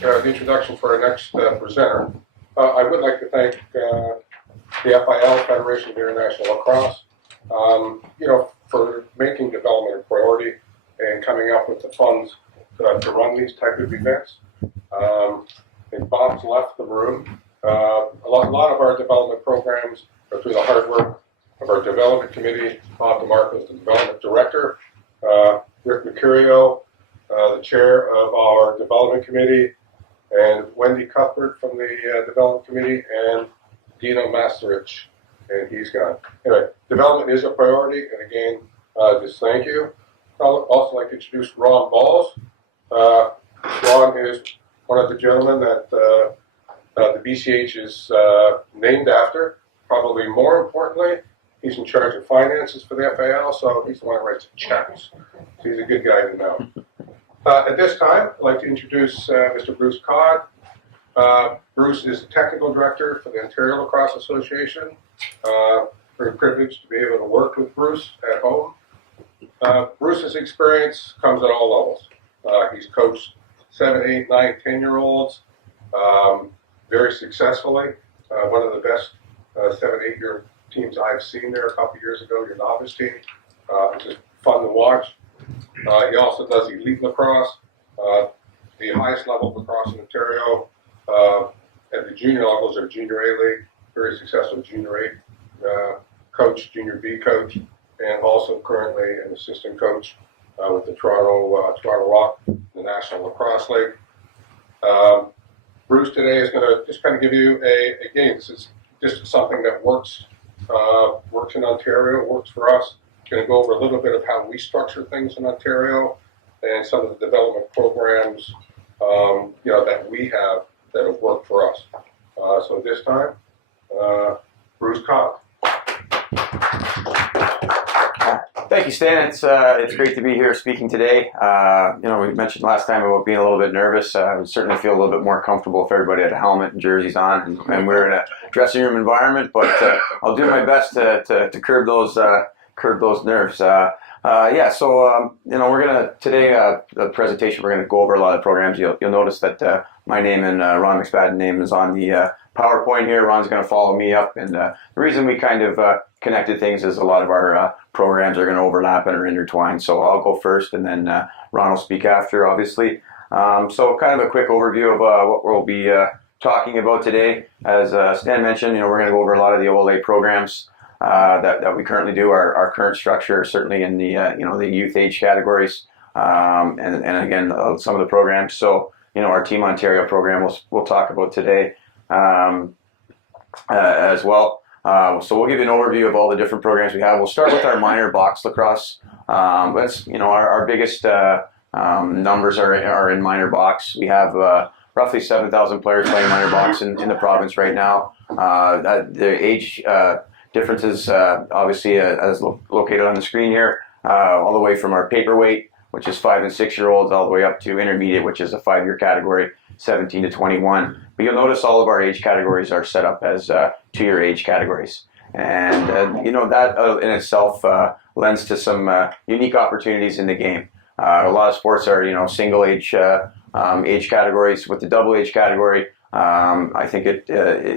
the introduction for our next presenter. I would like to thank the FIL, Federation of International Lacrosse, for making development a priority and coming up with the funds to run these type of events. And Bob's left the room. A lot of our development programs are through the hard work of our development committee. Bob DeMarco is the development director. Rick Mercurio, the chair of our development committee, and Wendy Cuthbert from the development committee, and Dino Masterich, and he's gone. Anyway, development is a priority, and again, just thank you. I'd also like to introduce Ron Balls. Ron is one of the gentlemen that the BCH is named after. Probably more importantly, he's in charge of finances for the FAL, so he's the one who writes the checks. So he's a good guy to know. At this time, I'd like to introduce Mr. Bruce Codd. Bruce is the technical director for the Ontario Lacrosse Association. Very privileged to be able to work with Bruce at home. Bruce's experience comes at all levels. He's coached 7, 8, 9, 10-year-olds very successfully. One of the best 7, 8-year teams I've seen there a couple of years ago, your novice team. It's just fun to watch. He also does elite lacrosse, the highest level of lacrosse in Ontario. At the junior levels are Junior A League, very successful Junior A coach, Junior B coach, and also currently an assistant coach with the Toronto Rock, the National Lacrosse League. Bruce today is going to just kind of give you again, this is just something that works in Ontario, works for us. Going to go over a little bit of how we structure things in Ontario and some of the development programs, that we have that have worked for us. So this time, Bruce Codd. Thank you, Stan. It's great to be here speaking today. We mentioned last time about being a little bit nervous. I would certainly feel a little bit more comfortable if everybody had a helmet and jerseys on, and we're in a dressing room environment. But I'll do my best to curb those nerves. We're gonna today the presentation. We're gonna go over a lot of programs. You'll notice that my name and Ron McSpadden's name is on the PowerPoint here. Ron's gonna follow me up, and the reason we kind of connected things is a lot of our programs are gonna overlap and are intertwined. So I'll go first, and then Ron will speak after, obviously. So kind of a quick overview of what we'll be talking about today. As Stan mentioned, we're gonna go over a lot of the OLA programs that we currently do. Our current structure, certainly in the the youth age categories, and again some of the programs. So our Team Ontario program we'll talk about today as well. So we'll give you an overview of all the different programs we have. We'll start with our minor box lacrosse. That's our biggest numbers are in minor box. We have roughly 7,000 players playing minor box in the province right now. The age differences, obviously, as located on the screen here, all the way from our paperweight, which is 5 and 6 year olds, all the way up to intermediate, which is a 5-year category, 17 to 21. But you'll notice all of our age categories are set up as 2-year age categories, and that in itself lends to some unique opportunities in the game. A lot of sports are single age age categories. With the double age category, I think it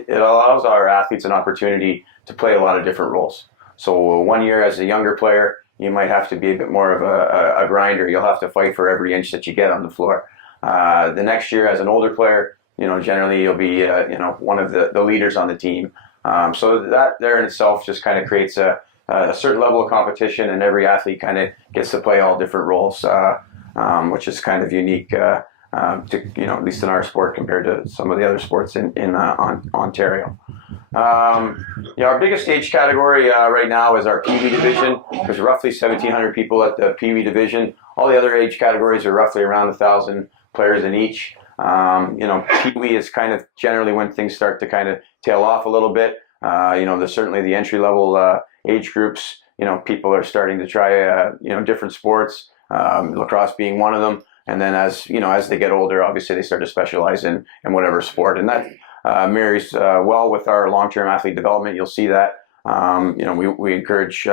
allows our athletes an opportunity to play a lot of different roles. So 1 year as a younger player, you might have to be a bit more of a grinder. You'll have to fight for every inch that you get on the floor. The next year as an older player, generally you'll be one of the leaders on the team. So that there in itself just kind of creates a certain level of competition, and every athlete kind of gets to play all different roles, which is kind of unique to at least in our sport compared to some of the other sports in Ontario. Our biggest age category right now is our Pee Wee division. There's roughly 1,700 people at the Pee Wee division. All the other age categories are roughly around 1,000 players in each. Pee Wee is kind of generally when things start to kind of tail off a little bit. There's certainly the entry level age groups. People are starting to try different sports, lacrosse being one of them. And then as they get older, obviously they start to specialize in whatever sport, and that marries well with our long-term athlete development. You'll see that we encourage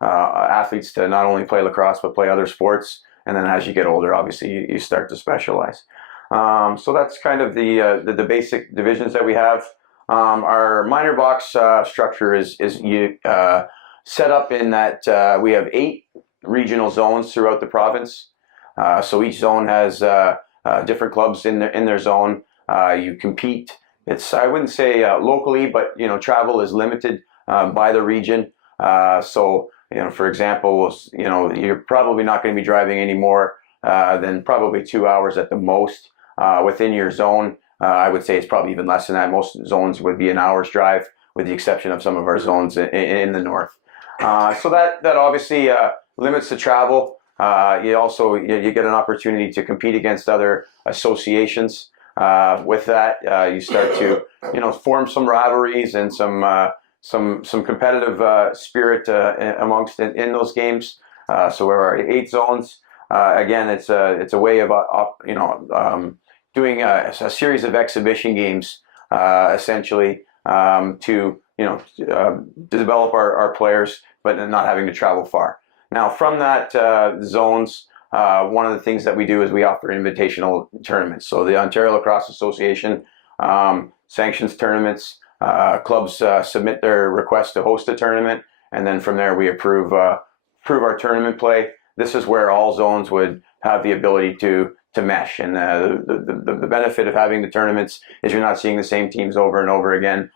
athletes to not only play lacrosse but play other sports, and then as you get older, obviously you start to specialize. So that's kind of the basic divisions that we have. Our minor box structure is set up in that we have 8 regional zones throughout the province. So each zone has different clubs in their zone. You compete. I wouldn't say locally, but travel is limited by the region. So for example, you're probably not going to be driving any more than probably 2 hours at the most within your zone. I would say it's probably even less than that. Most zones would be an hour's drive, with the exception of some of our zones in the north. So that obviously limits the travel. You also you get an opportunity to compete against other associations. With that, you start to form some rivalries and some competitive spirit amongst in those games. So there are 8 zones. Again, it's a way of doing a series of exhibition games, essentially, to develop our players, but not having to travel far. Now, from that zones, one of the things that we do is we offer invitational tournaments. So the Ontario Lacrosse Association sanctions tournaments. Clubs submit their request to host a tournament, and then from there we approve our tournament play. This is where all zones would have the ability to mesh, and the benefit of having the tournaments is you're not seeing the same teams over and over again.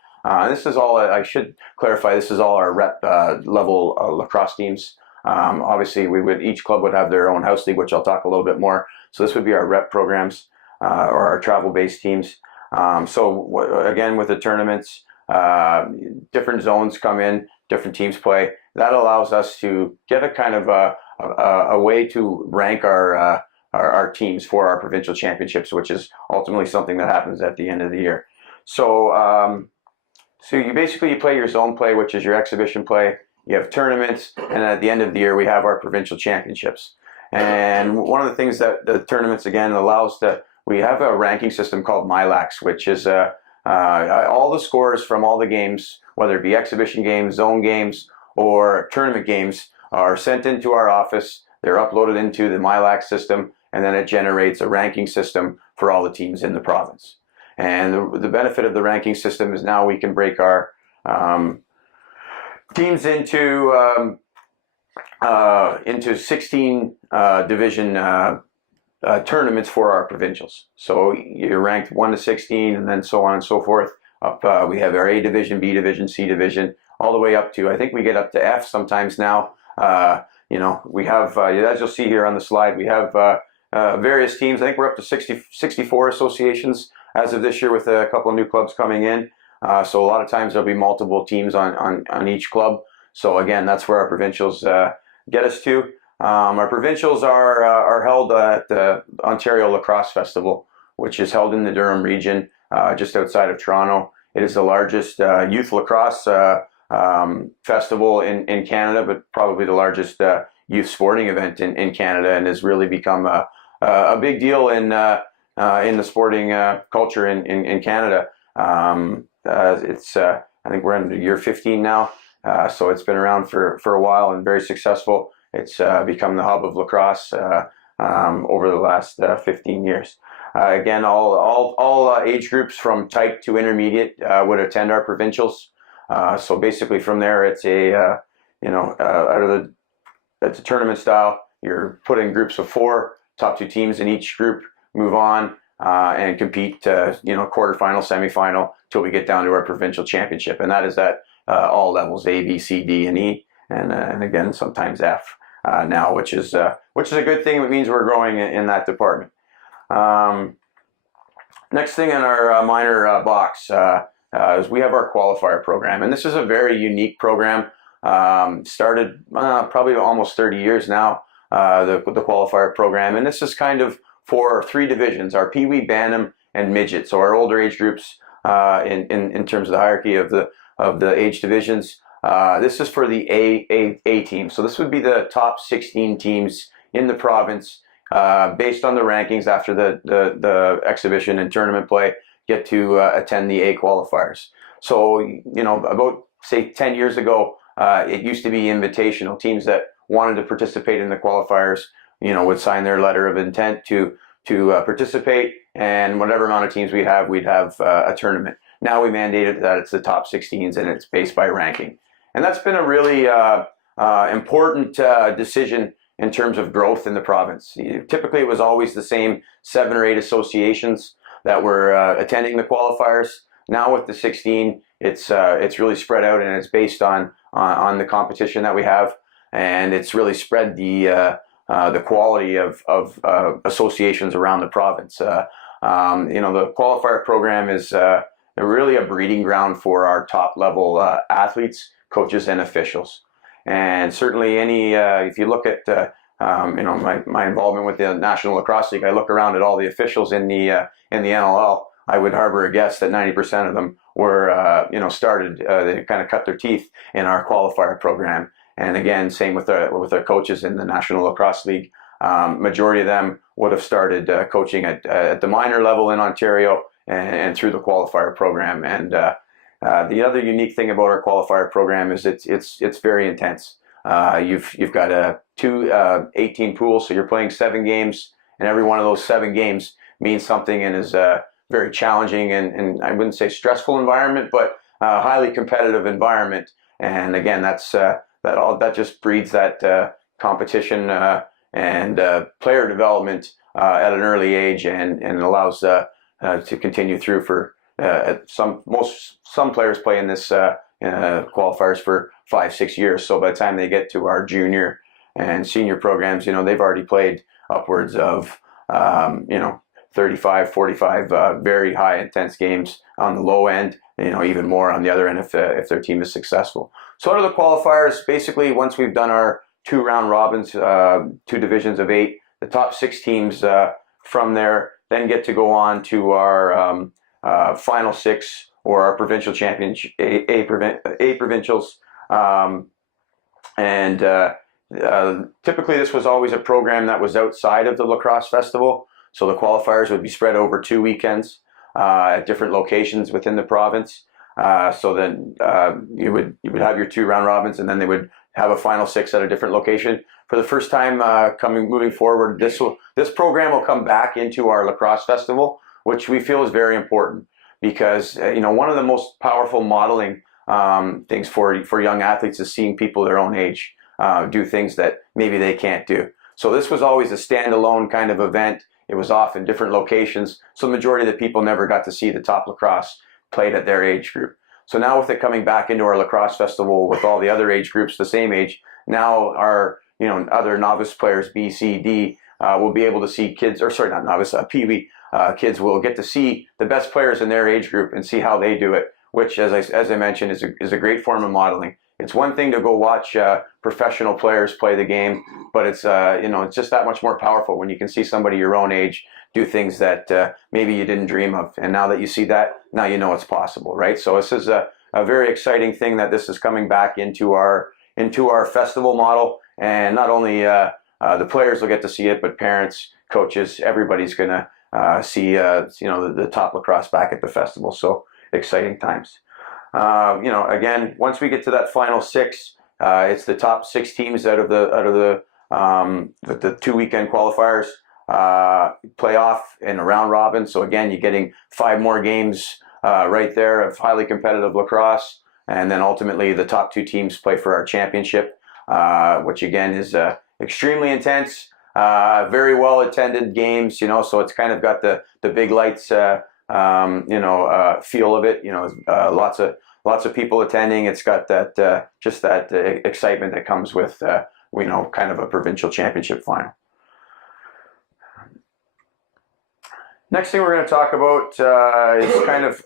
This is all, I should clarify, this is all our rep level lacrosse teams. Obviously, each club would have their own house league, which I'll talk a little bit more. So this would be our rep programs or our travel-based teams. So again, with the tournaments, different zones come in, different teams play. That allows us to get a kind of a way to rank our teams for our provincial championships, which is ultimately something that happens at the end of the year. So you play your zone play, which is your exhibition play. You have tournaments, and at the end of the year, we have our provincial championships. And one of the things that the tournaments, again, we have a ranking system called MILAX, which is all the scores from all the games, whether it be exhibition games, zone games, or tournament games, are sent into our office. They're uploaded into the MILAX system, and then it generates a ranking system for all the teams in the province. And the benefit of the ranking system is now we can break our teams into 16 division tournaments for our provincials. So you're ranked 1 to 16, and then so on and so forth. We have our A division, B division, C division, all the way up to, I think we get up to F sometimes now. We have, as you'll see here on the slide, we have various teams. I think we're up to 64 associations as of this year, with a couple of new clubs coming in. So a lot of times there'll be multiple teams on each club. So again, that's where our provincials get us to. Our provincials are held at the Ontario Lacrosse Festival, which is held in the Durham region, just outside of Toronto. It is the largest youth lacrosse festival in Canada, but probably the largest youth sporting event in Canada, and has really become a big deal in the sporting culture in Canada. I think we're in year 15 now, so it's been around for a while and very successful. It's become the hub of lacrosse over the last 15 years. Again, all age groups from type to intermediate would attend our provincials. So basically, from there, it's it's a tournament style. You're put in groups of 4, top 2 teams in each group move on and compete. Quarterfinal, semifinal, till we get down to our provincial championship, and that is at all levels: A, B, C, D, and E, and again sometimes F now, which is a good thing. It means we're growing in that department. Next thing in our minor box is we have our qualifier program, and this is a very unique program. Started probably almost 30 years now, the qualifier program, and this is kind of for 3 divisions: our Pee Wee, Bantam, and Midget. So our older age groups in terms of the hierarchy of the age divisions. This is for the A team. So this would be the top 16 teams in the province, based on the rankings after the exhibition and tournament play, get to attend the A qualifiers. So about say 10 years ago, it used to be invitational. Teams that wanted to participate in the qualifiers, would sign their letter of intent to participate, and whatever amount of teams we'd have a tournament. Now we mandated that it's the top 16s and it's based by ranking. And that's been a really important decision in terms of growth in the province. Typically, it was always the same 7 or 8 associations that were attending the qualifiers. Now with the 16, it's really spread out, and it's based on the competition that we have, and it's really spread the quality of associations around the province. The qualifier program is really a breeding ground for our top level athletes, coaches, and officials. And certainly, if you look at my involvement with the National Lacrosse League, I look around at all the officials in the NLL. I would harbor a guess that 90% of them were started. They kind of cut their teeth in our qualifier program. And again, same with our coaches in the National Lacrosse League. Majority of them would have started coaching at the minor level in Ontario and through the qualifier program. And the other unique thing about our qualifier program is it's very intense. You've got 18 pools, so you're playing 7 games, and every one of those 7 games means something and is a very challenging and I wouldn't say stressful environment, but highly competitive environment. And again, that just breeds that competition and player development at an early age, and allows to continue through for some players play in this qualifiers for 5-6 years. So by the time they get to our junior and senior programs, they've already played upwards of 35, 45 very high intense games on the low end, even more on the other end if their team is successful. So out of the qualifiers, basically once we've done our 2 round robins, 2 divisions of 8, the top 6 teams from there then get to go on to our final 6 or our provincial championship, A provincials. Typically this was always a program that was outside of the lacrosse festival. So the qualifiers would be spread over 2 weekends at different locations within the province. So then you would have your 2 round robins, and then they would have a final 6 at a different location. For the first time moving forward, this program will come back into our lacrosse festival, which we feel is very important because one of the most powerful modeling things for young athletes is seeing people their own age do things that maybe they can't do. So this was always a standalone kind of event. It was off in different locations, so the majority of the people never got to see the top lacrosse played at their age group. So now with it coming back into our lacrosse festival with all the other age groups the same age, now our other novice players, B, C, D, will be able to see kids, or sorry, not novice, Pee-wee kids will get to see the best players in their age group and see how they do it, which, as I mentioned, is a great form of modeling. It's one thing to go watch professional players play the game, but it's just that much more powerful when you can see somebody your own age do things that maybe you didn't dream of. And now that you see that, now you know it's possible, right? So this is a very exciting thing that this is coming back into our festival model, and not only the players will get to see it, but parents, coaches, everybody's going to see the top lacrosse back at the festival. So exciting times. Again, once we get to that final 6, it's the top 6 teams out of the 2 weekend qualifiers play off in a round robin. So again, you're getting 5 more games right there of highly competitive lacrosse, and then ultimately the top 2 teams play for our championship, which again is extremely intense, very well attended games. So it's kind of got the big lights. Feel of it. Lots of people attending. It's got that just that excitement that comes with kind of a provincial championship final. Next thing we're going to talk about is kind of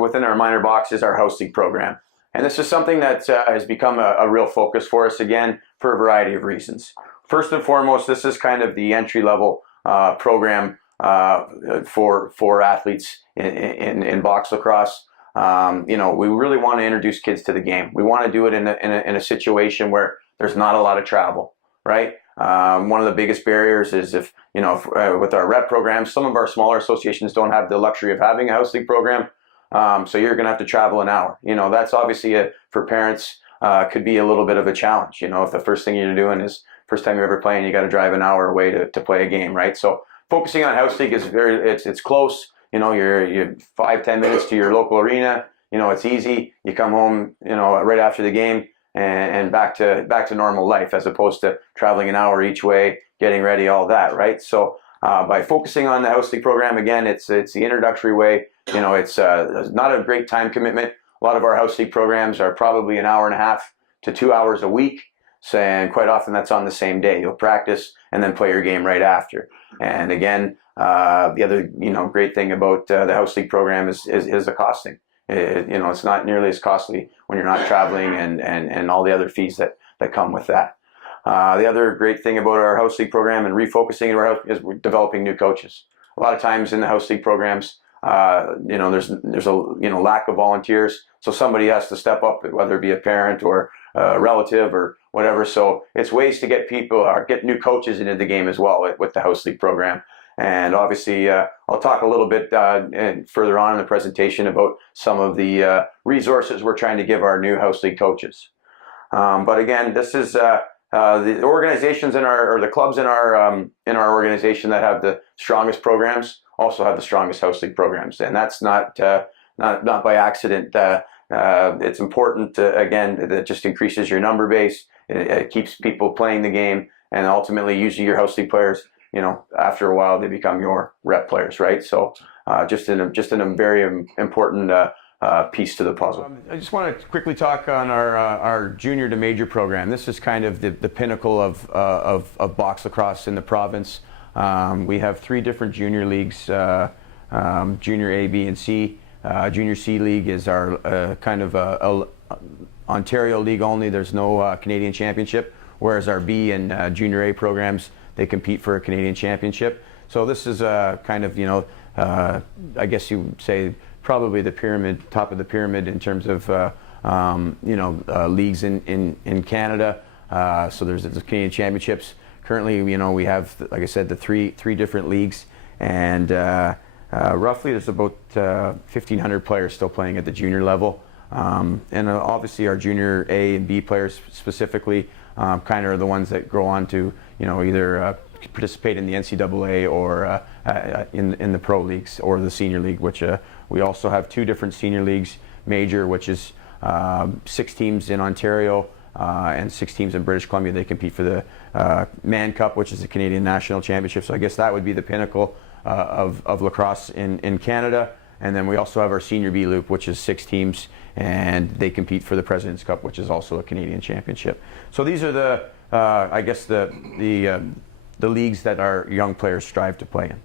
within our minor box is our house league program, and this is something that has become a real focus for us again for a variety of reasons. First and foremost, this is kind of the entry level program for athletes in box lacrosse. We really want to introduce kids to the game. We want to do it in a situation where there's not a lot of travel, right? One of the biggest barriers is if with our rep programs, some of our smaller associations don't have the luxury of having a house league program. So you're going to have to travel an hour. That's obviously for parents could be a little bit of a challenge. If the first thing you're doing is first time you're ever playing, you got to drive an hour away to play a game, right? So focusing on house league is it's close. You're 5-10 minutes to your local arena. It's easy. You come home, right after the game, and back to normal life, as opposed to traveling an hour each way, getting ready, all that, right? So by focusing on the house league program, again, it's the introductory way. It's not a great time commitment. A lot of our house league programs are probably an hour and a half to 2 hours a week. So, and quite often that's on the same day. You'll practice and then play your game right after. And again, the other great thing about the house league program is the costing. It's not nearly as costly when you're not traveling and all the other fees that come with that. The other great thing about our house league program and refocusing our house is we're developing new coaches. A lot of times in the house league programs, there's a lack of volunteers, so somebody has to step up, whether it be a parent or a relative or whatever. So it's ways to get people or get new coaches into the game as well with the house league program. And obviously, I'll talk a little bit further on in the presentation about some of the resources we're trying to give our new house league coaches. But again, this is the organizations the clubs in our organization that have the strongest programs also have the strongest house league programs, and that's not by accident. It's important again, that just increases your number base. It keeps people playing the game, and ultimately, usually your house league players, after a while, they become your rep players, right? So just in a very important piece to the puzzle. I just want to quickly talk on our junior to major program. This is kind of the pinnacle of box lacrosse in the province. We have 3 different junior leagues, junior A, B, and C. Junior C league is our kind of a Ontario league only. There's no Canadian championship, whereas our B and junior A programs, they compete for a Canadian championship. So this is kind of, I guess you would say probably the top of the pyramid in terms of, leagues in Canada. So there's the Canadian championships. Currently, we have, like I said, the three different leagues, and roughly there's about 1,500 players still playing at the junior level. And obviously our junior A and B players specifically kind of are the ones that grow on to, either participate in the NCAA or in the pro leagues or the senior league, which we also have 2 different senior leagues, major, which is 6 teams in Ontario and 6 teams in British Columbia. They compete for the Man Cup, which is the Canadian National Championship. So I guess that would be the pinnacle of lacrosse in Canada. And then we also have our Senior B Loop, which is 6 teams, and they compete for the President's Cup, which is also a Canadian championship. So these are the, I guess, the leagues that our young players strive to play in.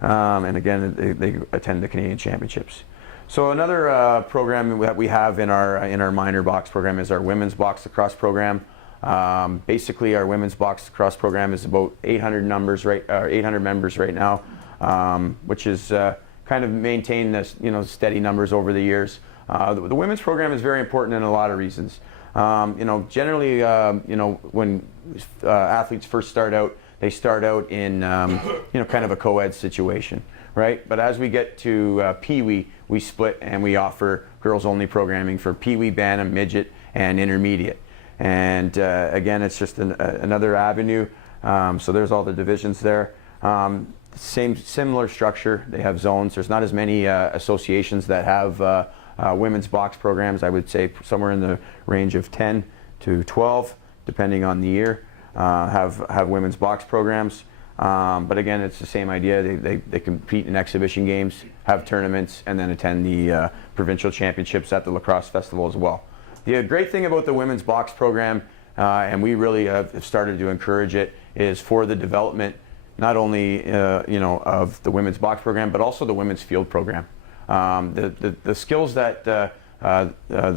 And again, they attend the Canadian championships. So another program that we have in our minor box program is our women's box lacrosse program. Basically, our women's box lacrosse program is about 800 members right now, which is kind of maintained this, steady numbers over the years. The women's program is very important in a lot of reasons. Generally, when athletes first start out, they start out in, kind of a co-ed situation, right? But as we get to Pee-wee, we split and we offer girls-only programming for Pee-wee, Bantam, Midget, and Intermediate. And again, it's just another avenue. So there's all the divisions there. Similar structure. They have zones. There's not as many associations that have women's box programs. I would say somewhere in the range of 10 to 12, depending on the year, have women's box programs. But again, it's the same idea. They compete in exhibition games, have tournaments, and then attend the provincial championships at the Lacrosse Festival as well. The great thing about the women's box program, and we really have started to encourage it, is for the development not only of the women's box program, but also the women's field program. The skills that the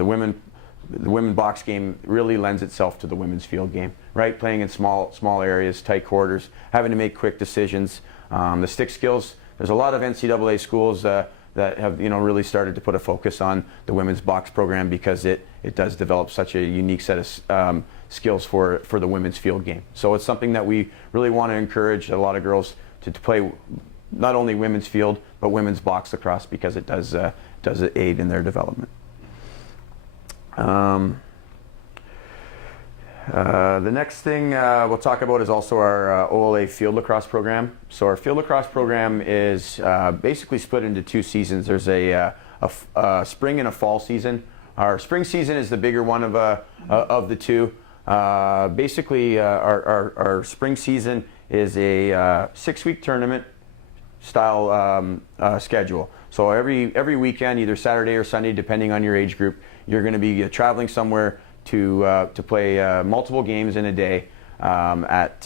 women box game really lends itself to the women's field game, right? Playing in small areas, tight quarters, having to make quick decisions. The stick skills. There's a lot of NCAA schools that have really started to put a focus on the women's box program because it does develop such a unique set of skills for the women's field game. So it's something that we really want to encourage a lot of girls to play, not only women's field but women's box lacrosse, because it does aid in their development. The next thing we'll talk about is also our OLA field lacrosse program. So our field lacrosse program is basically split into 2 seasons. There's a spring and a fall season. Our spring season is the bigger one of the 2. Basically, our spring season is a 6-week tournament style schedule. So every weekend, either Saturday or Sunday, depending on your age group, you're going to be traveling somewhere to play multiple games in a day at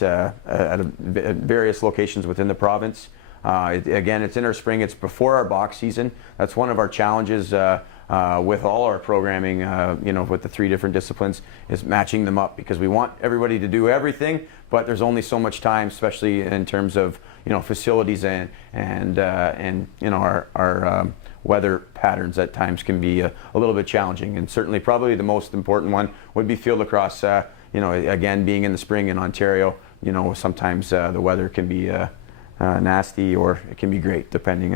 various locations within the province. Again, it's in our spring. It's before our box season. That's one of our challenges with all our programming, with the 3 different disciplines, is matching them up, because we want everybody to do everything, but there's only so much time, especially in terms of facilities and our weather patterns at times can be a little bit challenging. And certainly probably the most important one would be field lacrosse. Again, being in the spring in Ontario, sometimes the weather can be nasty, or it can be great depending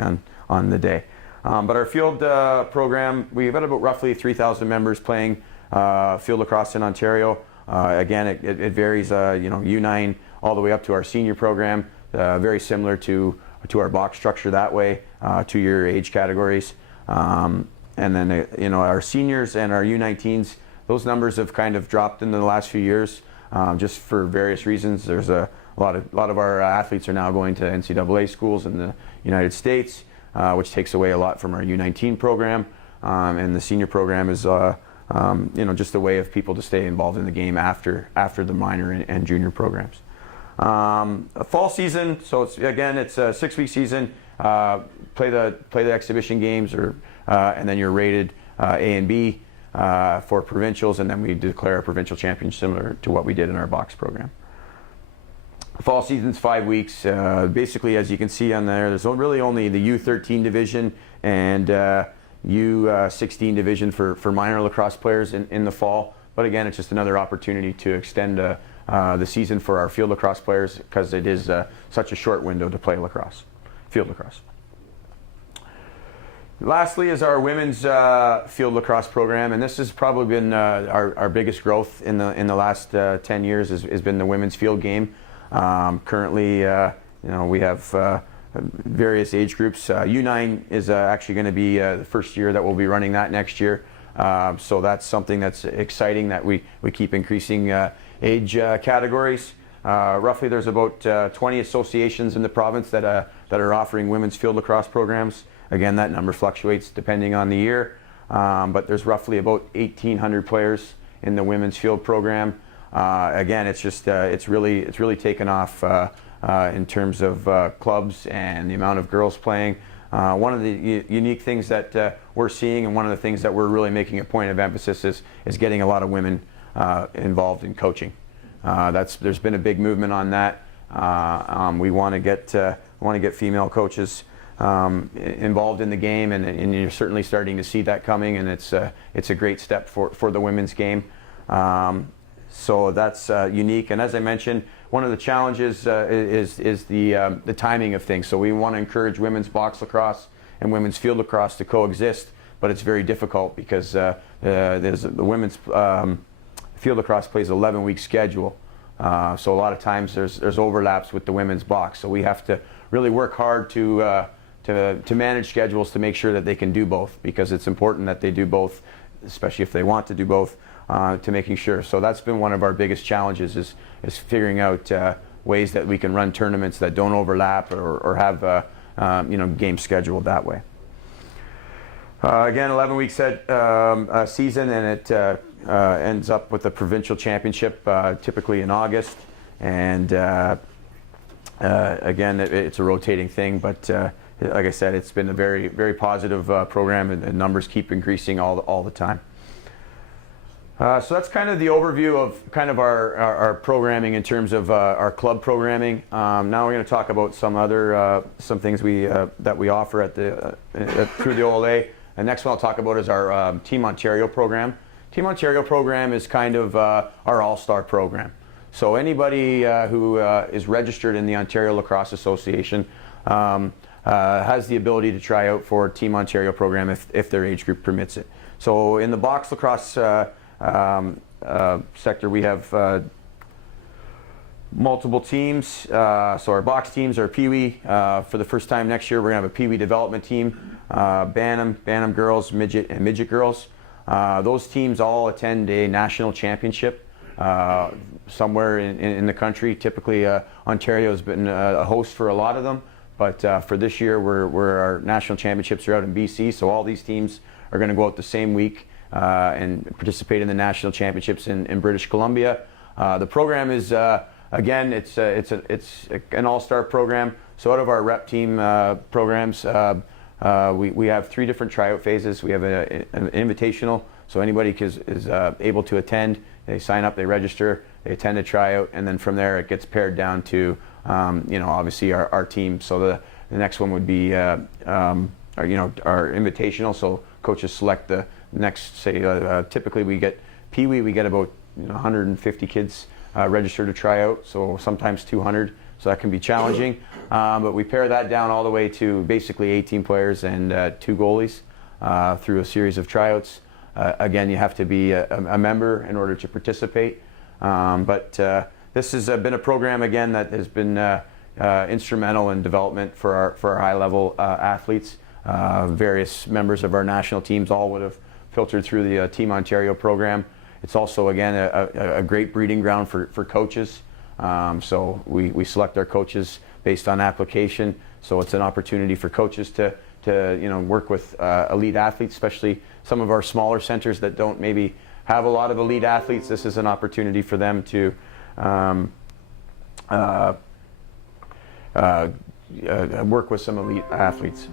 on the day. But our field program, we've got about roughly 3,000 members playing field lacrosse in Ontario. Again, it varies, U9 all the way up to our senior program, very similar to our box structure that way, 2-year age categories. And then, our seniors and our U19s, those numbers have kind of dropped in the last few years, just for various reasons. There's a lot of our athletes are now going to NCAA schools in the United States, which takes away a lot from our U19 program. And the senior program is, just a way of people to stay involved in the game after the minor and junior programs. A fall season, so it's a 6-week season. Play the exhibition games, and then you're rated A and B for provincials, and then we declare a provincial champion, similar to what we did in our box program. Fall season's 5 weeks. Basically, as you can see on there's really only the U13 division and U16 division for minor lacrosse players in the fall. But again, it's just another opportunity to extend the season for our field lacrosse players, because it is such a short window to play field lacrosse. Lastly is our women's field lacrosse program, and this has probably been our biggest growth in the last 10 years has been the women's field game. Currently, we have various age groups. U9 is actually going to be the first year that we'll be running that next year. So that's something that's exciting, that we keep increasing age categories. Roughly there's about 20 associations in the province that are offering women's field lacrosse programs. Again, that number fluctuates depending on the year, but there's roughly about 1,800 players in the women's field program. Again, it's just it's really taken off in terms of clubs and the amount of girls playing. One of the unique things that we're seeing, and one of the things that we're really making a point of emphasis is getting a lot of women involved in coaching. There's been a big movement on that. We want to get female coaches involved in the game, and you're certainly starting to see that coming, and it's a great step for the women's game. So that's unique. And as I mentioned, one of the challenges is the timing of things. So we want to encourage women's box lacrosse and women's field lacrosse to coexist, but it's very difficult because the women's field lacrosse plays an 11-week schedule. So a lot of times there's overlaps with the women's box. So we have to really work hard to manage schedules to make sure that they can do both, because it's important that they do both, especially if they want to do both, to making sure. So that's been one of our biggest challenges is figuring out ways that we can run tournaments that don't overlap or have games scheduled that way. Again, 11-week season, and it ends up with the provincial championship typically in August. And again, it's a rotating thing, but like I said, it's been a very, very positive program, and numbers keep increasing all the time. So that's kind of the overview of kind of our programming in terms of our club programming. Now we're going to talk about some other some things that we offer at through the OLA. The next one I'll talk about is our Team Ontario program. Team Ontario program is kind of our all-star program. So anybody who is registered in the Ontario Lacrosse Association has the ability to try out for Team Ontario program if their age group permits it. So in the box lacrosse sector, we have multiple teams. So our box teams are Pee Wee. For the first time next year, we're going to have a Pee Wee development team, Bantam girls, midget, and midget girls. Those teams all attend a national championship somewhere in the country. Typically, Ontario has been a host for a lot of them. But for this year, our national championships are out in BC, so all these teams are going to go out the same week and participate in the national championships in British Columbia. The program is, again, it's an all-star program. So out of our rep team programs, we have 3 different tryout phases. We have an invitational, so anybody is able to attend. They sign up, they register, they attend a tryout, and then from there it gets pared down to obviously our team. So the next one would be our invitational. So coaches select the next, say, typically we get Pee Wee, we get about 150 kids registered to try out, so sometimes 200, so that can be challenging. But we pare that down all the way to basically 18 players and 2 goalies through a series of tryouts. Again, you have to be a member in order to participate. But this has been a program, again, that has been instrumental in development for our high-level athletes. Various members of our national teams all would have filtered through the Team Ontario program. It's also, again, a great breeding ground for coaches. So we select our coaches based on application. So it's an opportunity for coaches to work with elite athletes, especially some of our smaller centers that don't maybe have a lot of elite athletes. This is an opportunity for them to work with some elite athletes.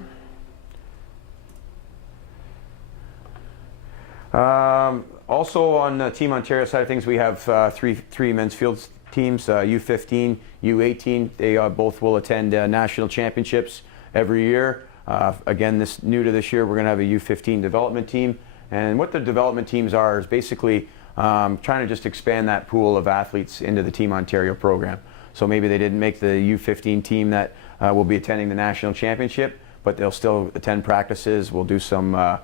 Also on the Team Ontario side of things, we have three men's field teams, U15, U18. They both will attend national championships every year. Again, new to this year, we're going to have a U15 development team. And what the development teams are is basically trying to just expand that pool of athletes into the Team Ontario program. So maybe they didn't make the U15 team that will be attending the national championship, but they'll still attend practices. We'll do some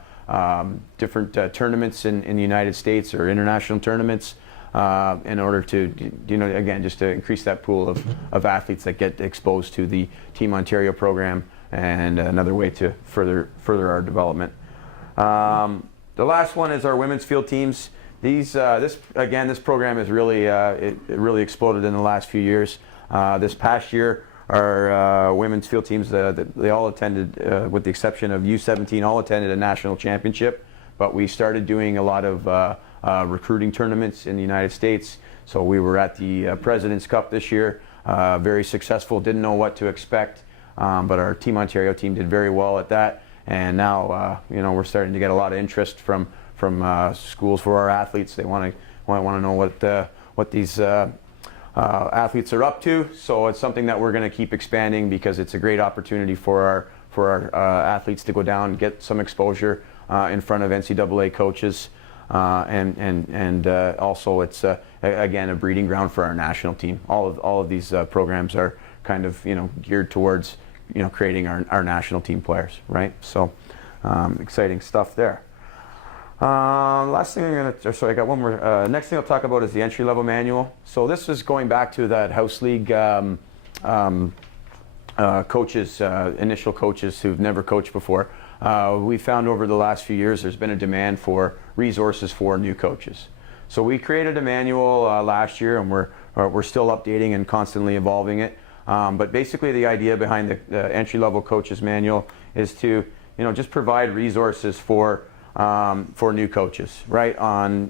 different tournaments in the United States or international tournaments in order to, again, just to increase that pool of athletes that get exposed to the Team Ontario program, and another way to further our development. The last one is our women's field teams. This program has really it really exploded in the last few years. This past year, our women's field teams, they all attended, with the exception of U17, all attended a national championship. But we started doing a lot of recruiting tournaments in the United States. So we were at the President's Cup this year, very successful. Didn't know what to expect, but our Team Ontario team did very well at that. And now, we're starting to get a lot of interest from schools for our athletes. They want to know what these athletes are up to. So it's something that we're going to keep expanding, because it's a great opportunity for our athletes to go down and get some exposure in front of NCAA coaches, and also it's again a breeding ground for our national team. All of these programs are kind of geared towards creating our national team players, right? So exciting stuff there. Last thing I got one more. Next thing I'll talk about is the entry-level manual. So this is going back to that house league coaches, initial coaches who've never coached before. We found over the last few years there's been a demand for resources for new coaches. So we created a manual last year, and we're still updating and constantly evolving it. But basically the idea behind the entry-level coaches manual is to just provide resources for new coaches, right? On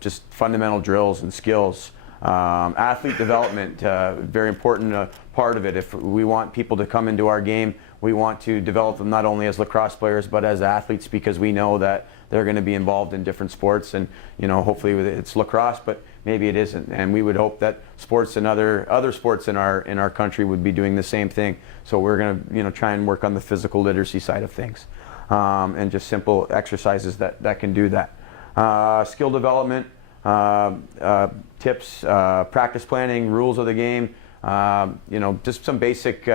just fundamental drills and skills, athlete development, very important part of it. If we want people to come into our game, we want to develop them not only as lacrosse players but as athletes, because we know that they're going to be involved in different sports, and hopefully it's lacrosse, but maybe it isn't. And we would hope that sports and other sports in our country would be doing the same thing. So we're going to try and work on the physical literacy side of things. And just simple exercises that can do that. Skill development, tips, practice planning, rules of the game, just some basic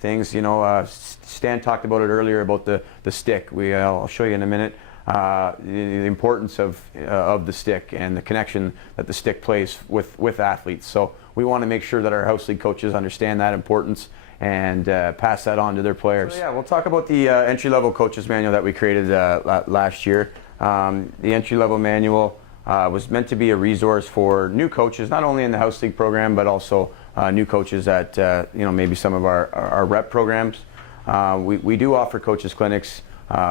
things. Stan talked about it earlier about the stick. I'll show you in a minute. the importance of the stick and the connection that the stick plays with athletes. So we want to make sure that our house league coaches understand that importance and pass that on to their players. So yeah, we'll talk about the entry-level coaches manual that we created last year. The entry-level manual was meant to be a resource for new coaches, not only in the house league program, but also new coaches at maybe some of our rep programs. We do offer coaches clinics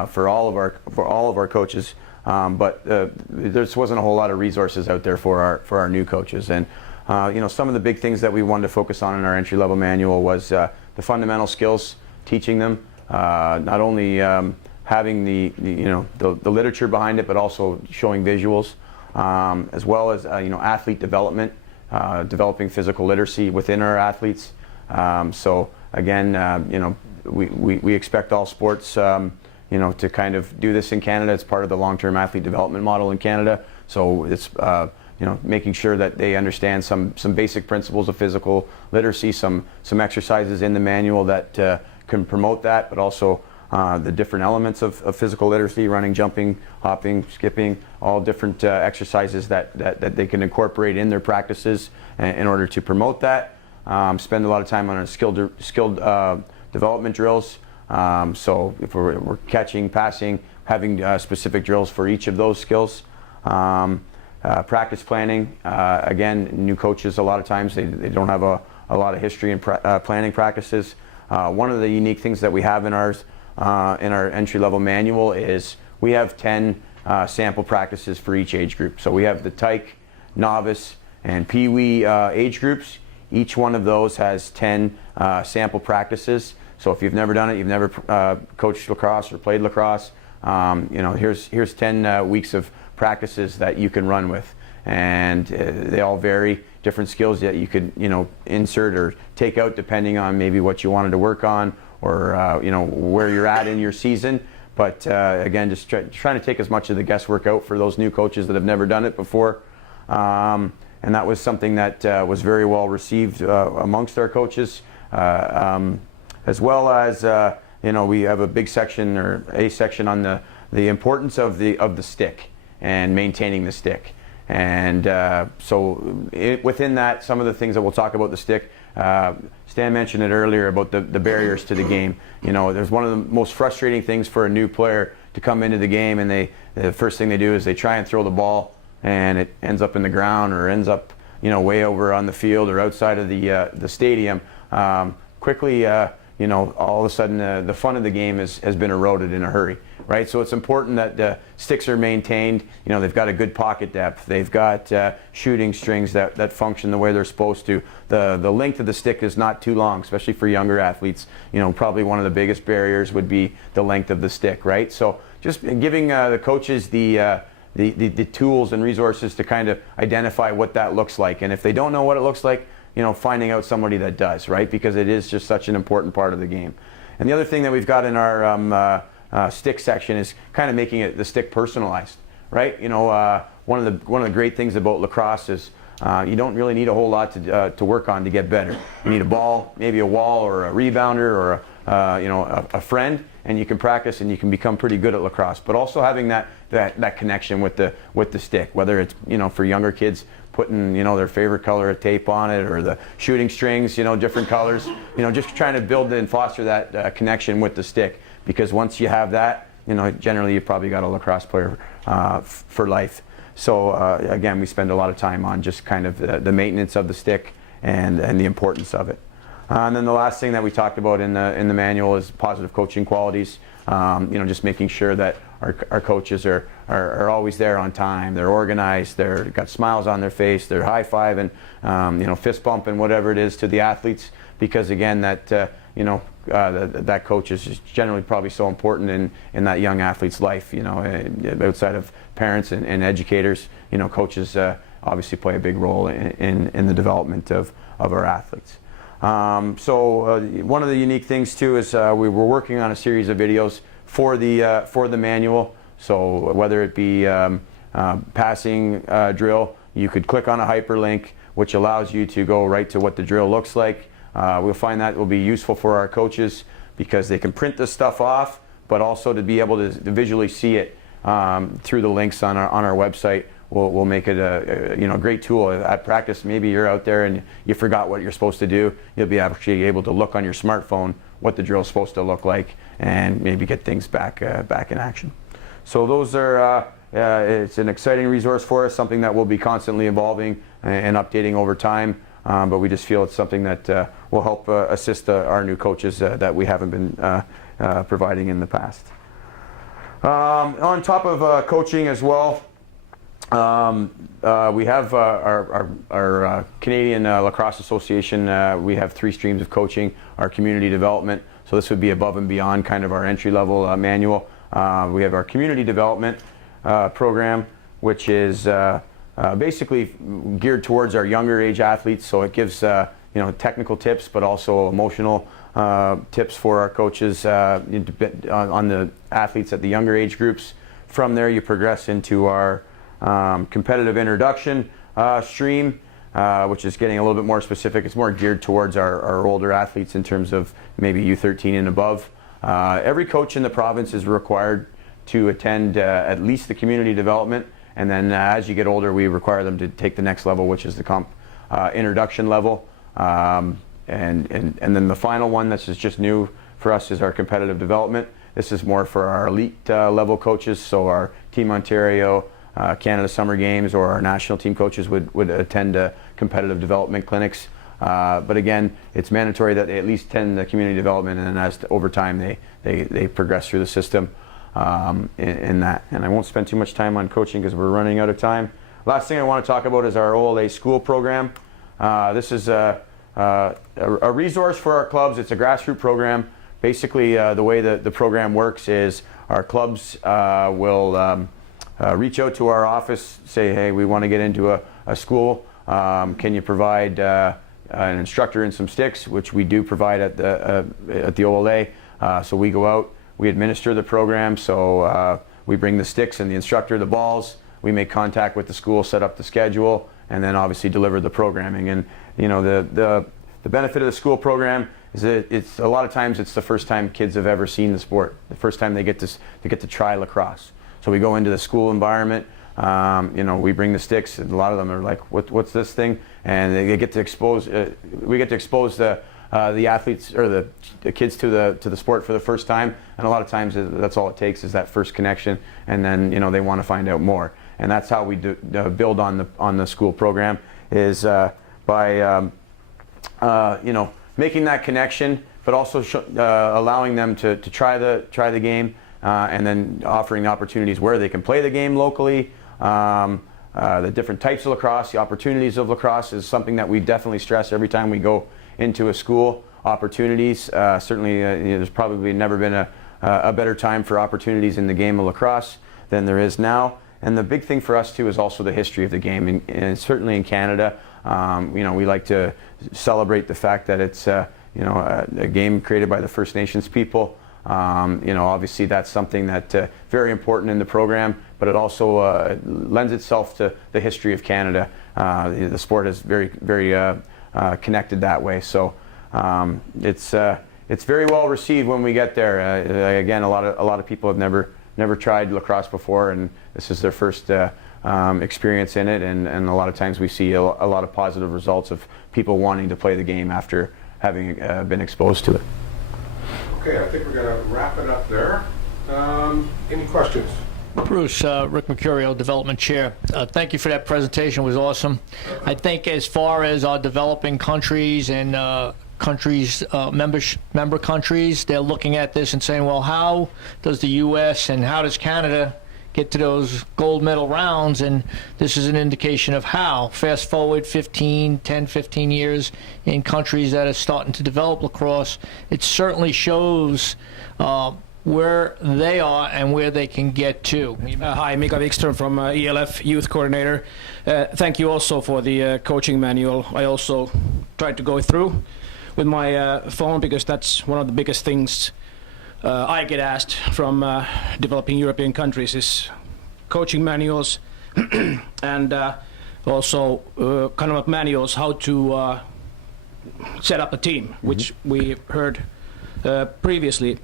for all of our coaches, but there just wasn't a whole lot of resources out there for our new coaches. And some of the big things that we wanted to focus on in our entry-level manual was the fundamental skills, teaching them, not only having the literature behind it, but also showing visuals, as well as athlete development, developing physical literacy within our athletes. So again, we expect all sports to kind of do this in Canada. It's part of the long-term athlete development model in Canada. So it's making sure that they understand some basic principles of physical literacy, some exercises in the manual that can promote that, but also the different elements of physical literacy: running, jumping, hopping, skipping, all different exercises that they can incorporate in their practices in order to promote that. Spend a lot of time on our skilled development drills. So if we're catching, passing, having specific drills for each of those skills. Practice planning, again, new coaches, a lot of times they don't have a lot of history in planning practices. One of the unique things that we have in our entry-level manual is we have 10 sample practices for each age group. So we have the tyke, novice, and pee-wee age groups. Each one of those has 10 sample practices. So if you've never done it, you've never coached lacrosse or played lacrosse, here's 10 weeks of practices that you can run with, and they all vary, different skills that you could insert or take out depending on maybe what you wanted to work on, or where you're at in your season. But again, just trying to take as much of the guesswork out for those new coaches that have never done it before. And that was something that was very well received amongst our coaches, as well as we have a big section, or a section, on the importance of the stick and maintaining the stick. And within that, some of the things that we'll talk about the stick, Stan mentioned it earlier about the barriers to the game. There's one of the most frustrating things for a new player to come into the game, and the first thing they do is they try and throw the ball, and it ends up in the ground, or ends up way over on the field or outside of the stadium. Quickly, all of a sudden the fun of the game has been eroded in a hurry, right? So it's important that the sticks are maintained. They've got a good pocket depth. They've got shooting strings that function the way they're supposed to. The length of the stick is not too long, especially for younger athletes. Probably one of the biggest barriers would be the length of the stick, right? So just giving the coaches the tools and resources to kind of identify what that looks like. And if they don't know what it looks like, finding out somebody that does, right? Because it is just such an important part of the game. And the other thing that we've got in our stick section is kind of making the stick personalized, right? One of the great things about lacrosse is you don't really need a whole lot to work on to get better. You need a ball, maybe a wall, or a rebounder, or a friend, and you can practice and you can become pretty good at lacrosse. But also having that connection with the stick, whether it's for younger kids, putting their favorite color of tape on it, or the shooting strings, different colors, just trying to build and foster that connection with the stick. Because once you have that, generally you've probably got a lacrosse player for life. So again, we spend a lot of time on just kind of the maintenance of the stick and the importance of it. And then the last thing that we talked about in the manual is positive coaching qualities. Just making sure that our coaches are always there on time. They're organized. They've got smiles on their face. They're high-fiving, fist bumping, whatever it is, to the athletes. Because again, that coach is generally probably so important in that young athlete's life. Outside of parents and educators, coaches obviously play a big role in the development of our athletes. One of the unique things too is we were working on a series of videos for the manual. So whether it be passing drill, you could click on a hyperlink, which allows you to go right to what the drill looks like. We'll find that will be useful for our coaches because they can print this stuff off, but also to be able to visually see it through the links on our website. We'll make it a great tool at practice. Maybe you're out there and you forgot what you're supposed to do. You'll be actually able to look on your smartphone what the drill is supposed to look like and maybe get things back in action. So those are it's an exciting resource for us, something that will be constantly evolving and updating over time. But we just feel it's something that will help assist our new coaches that we haven't been providing in the past. On top of coaching as well, we have our Canadian Lacrosse Association. We have 3 streams of coaching. Our community development, so this would be above and beyond kind of our entry-level manual. We have our community development program, which is basically geared towards our younger age athletes. So it gives technical tips, but also emotional tips for our coaches on the athletes at the younger age groups. From there, you progress into our competitive introduction stream, which is getting a little bit more specific. It's more geared towards our older athletes in terms of maybe U13 and above. Every coach in the province is required to attend at least the community development, and then as you get older, we require them to take the next level, which is the introduction level. And then the final one that's just new for us is our competitive development. This is more for our elite level coaches, so our Team Ontario, Canada Summer Games, or our national team coaches would attend competitive development clinics. But again, it's mandatory that they at least attend the community development, and as over time they progress through the system in that. And I won't spend too much time on coaching because we're running out of time. Last thing I want to talk about is our OLA school program. This is a resource for our clubs. It's a grassroots program. Basically, the way that the program works is our clubs will reach out to our office, say, hey, we want to get into a school. Can you provide an instructor and some sticks, which we do provide at the OLA. So we go out, we administer the program. So we bring the sticks and the instructor the balls. We make contact with the school, set up the schedule, and then obviously deliver the programming. And the benefit of the school program is that it's a lot of times it's the first time kids have ever seen the sport, the first time they get to try lacrosse. So we go into the school environment. We bring the sticks, and a lot of them are like, "What's this thing?" And they get to expose. We get to expose the athletes or the kids to the sport for the first time. And a lot of times that's all it takes is that first connection, and then they want to find out more. And that's how we build on the school program is by making that connection, but also allowing them to try the game. And then offering opportunities where they can play the game locally. The different types of lacrosse, the opportunities of lacrosse is something that we definitely stress every time we go into a school. Opportunities, certainly there's probably never been a better time for opportunities in the game of lacrosse than there is now. And the big thing for us too is also the history of the game, and certainly in Canada, we like to celebrate the fact that it's a game created by the First Nations people. Obviously that's something that very important in the program, but it also lends itself to the history of Canada. The sport is very, very connected that way. So it's very well received when we get there. Again, a lot of people have never tried lacrosse before, and this is their first experience in it. And a lot of times we see a lot of positive results of people wanting to play the game after having been exposed to it. Okay, I think we're going to wrap it up there. Any questions? Bruce, Rick Mercurio, Development Chair. Thank you for that presentation. It was awesome. I think as far as our developing countries and member countries, they're looking at this and saying, well, how does the U.S. and how does Canada get to those gold medal rounds? And this is an indication of how. Fast forward 10, 15 years in countries that are starting to develop lacrosse, it certainly shows where they are and where they can get to. Hi, Mika Wikström from ELF Youth Coordinator. Thank you also for the coaching manual. I also tried to go through with my phone because that's one of the biggest things I get asked from developing European countries is coaching manuals and also kind of manuals how to set up a team, which we heard previously.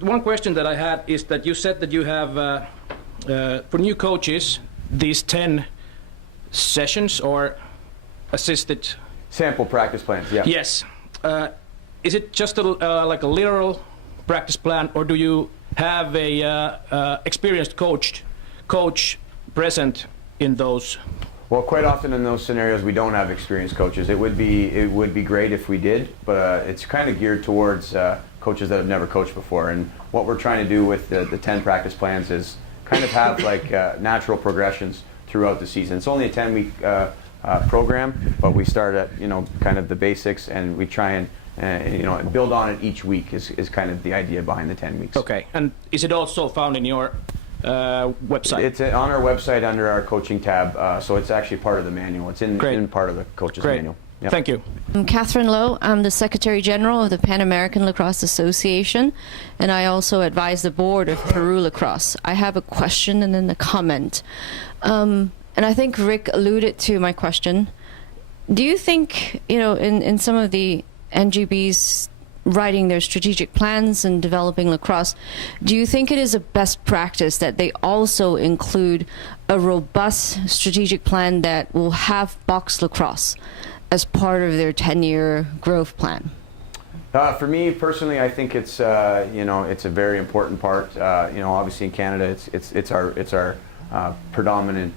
One question that I had is that you said that you have For new coaches, these 10 sessions or assisted, Sample practice plans, yeah. yes. Is it just like a literal practice plan, or do you have a experienced coach present in those? Well, quite often in those scenarios, we don't have experienced coaches. It would be great if we did, but it's kind of geared towards coaches that have never coached before. And what we're trying to do with the 10 practice plans is kind of have like natural progressions throughout the season. It's only a 10-week program, but we start at kind of the basics, and we try and build on it each week is kind of the idea behind the 10 weeks. Okay, and is it also found in your website? It's on our website under our coaching tab, so it's actually part of the manual. It's in part of the coach's Great. manual. Yep. Thank you. I'm Catherine Lowe. I'm the Secretary General of the Pan American Lacrosse Association, and I also advise the board of Peru Lacrosse. I have a question and then a comment. And I think Rick alluded to my question. Do you think, in some of the NGBs writing their strategic plans and developing lacrosse, do you think it is a best practice that they also include a robust strategic plan that will have box lacrosse as part of their 10-year growth plan? For me personally, I think it's it's a very important part. Obviously in Canada, it's our predominant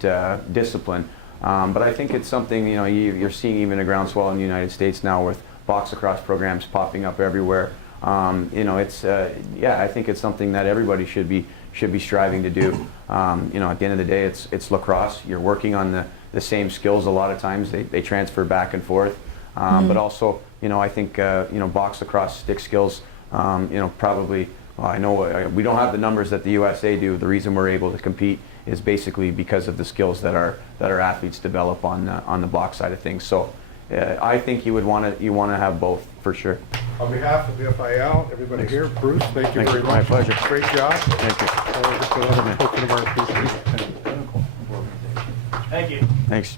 discipline, but I think it's something you're seeing even a groundswell in the United States now with box lacrosse programs popping up everywhere. I think it's something that everybody should be striving to do. At the end of the day, it's lacrosse. You're working on the same skills a lot of times. They transfer back and forth, but also I think box lacrosse stick skills. Probably I know we don't have the numbers that the USA do. The reason we're able to compete is basically because of the skills that our athletes develop on the box side of things. So. I think you want to have both for sure. On behalf of the FIL, everybody here, Bruce, thank you very much. My pleasure. Great job. Thank you. Just a little token of our appreciation. Thank you. Thanks.